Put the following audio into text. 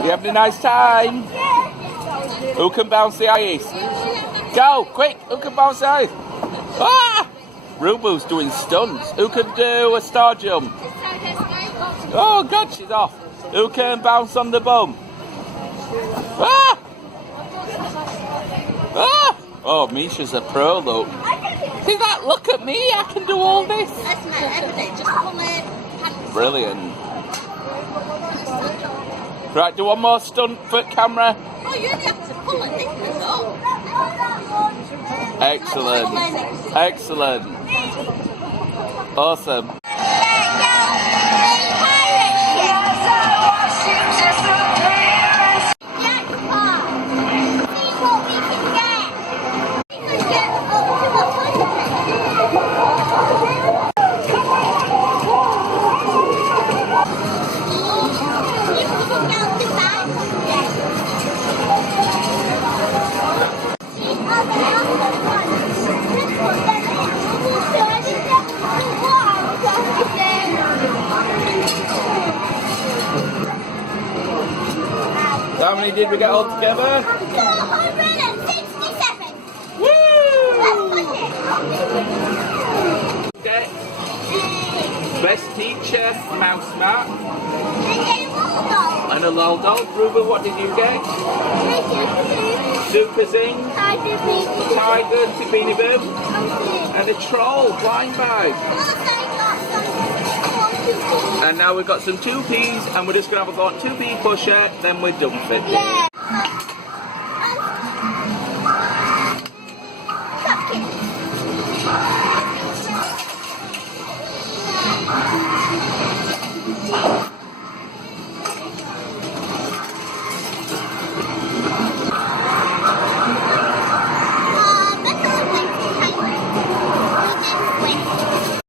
You having a nice time? Who can bounce the ice? Go, quick! Who can bounce the ice? Ah! Rooboo's doing stunts. Who can do a star jump? Oh God, she's off. Who can bounce on the bum? Ah! Ah! Oh, Misha's a pro, look. See that? Look at me. I can do all this. Brilliant. Right, do one more stunt for camera. Oh, you only have to pull it, though. Excellent. Excellent. Awesome. How many did we get all together? 267. Woo! Okay. Best teacher, Mouse Matt. And a lol doll. Rooboo, what did you get? Super Zing. Tiger, Beanie Boo. And a troll, blind bag. And now we've got some 2Ps and we're just going to have a go on 2P pusher, then we're done for it. Yeah.